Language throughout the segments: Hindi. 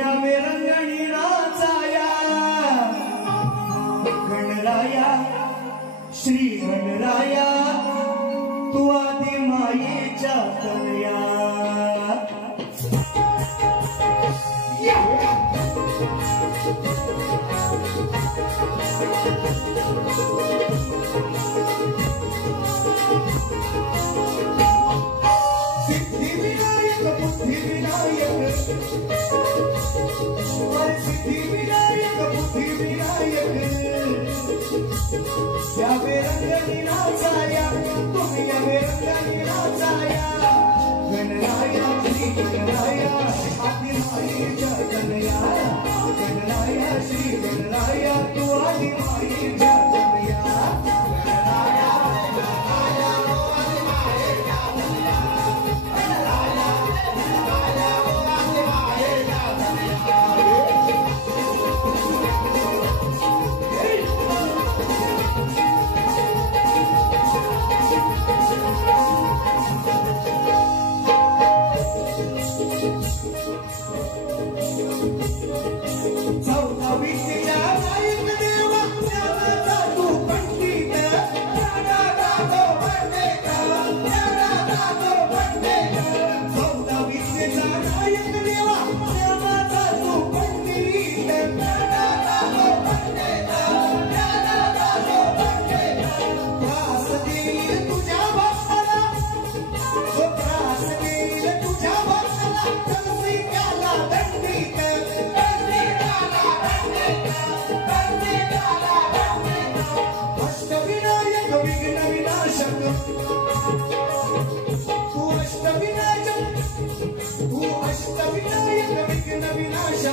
यावे रंगणी नाचाया गणराया श्री गणराया तू आदि मायेच्या तनया सिद्धिविनायक बुद्धिविनायक सिद्धिविनायक बुद्धिविनायक यावे रंगणी नाचाया तुम्ही यावे रंगणी नाचाया गणराया श्री गणराया आदि मायेच्या तनया गणराया श्री गणराया तू आदि मायेच्या तनया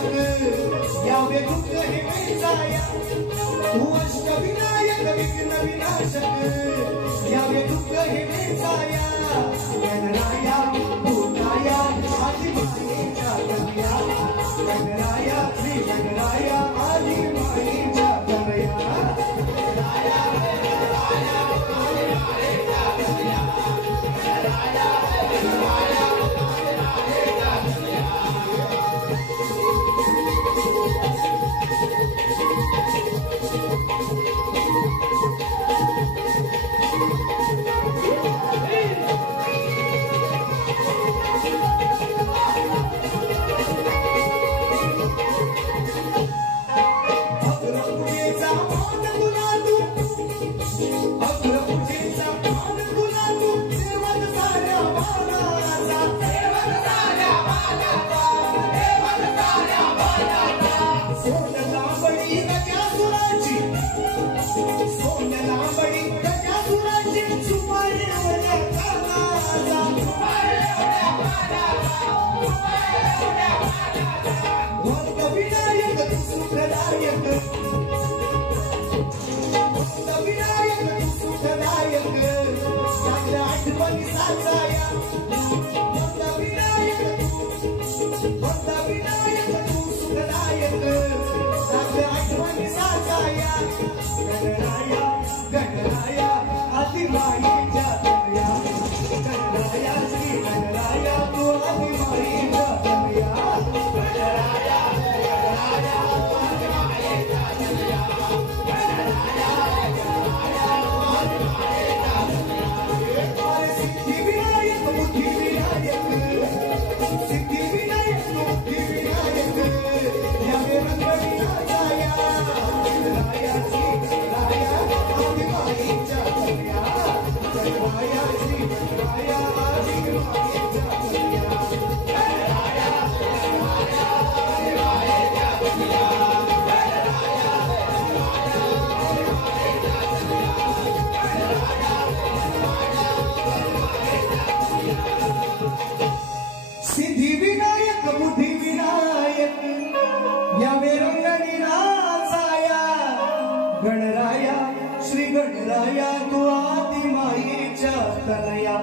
यावे दुःख हे वेचाया तू अष्टविनायक विघ्न विनाशक यावे दुःख हे वेचाया गणराया भूताया आदि मायेच्या तनया गणराया श्री गणराया आदि मायेच्या तनया गणराया गणराया आदि मायेच्या तनया गणराया श्री गणराया तू आदि मायेच्या तनया गणराया गणराया आदि मायेच्या तनया गणराया गणराया आदि मायेच्या तनया सिद्धिविनायक बुद्धिविनायक सिद्धिविनायक बुद्धिविनायक यावे रंगणी नाचाया गणराया श्री गणराया आदि मायेच्या तनया गणराया श्री गणराया आदि मायेच्या तनया गणराया गणराया आदि मायेच्या तनया गणराया गणराया आदि मायेच्या तनया गणराया गणराया आदि मायेच्या तनया सिद्धिविनायक बुद्धिविनायक यावे रंगणी नाचाया गणराया श्री गणराया तू आदि मायेच्या तनया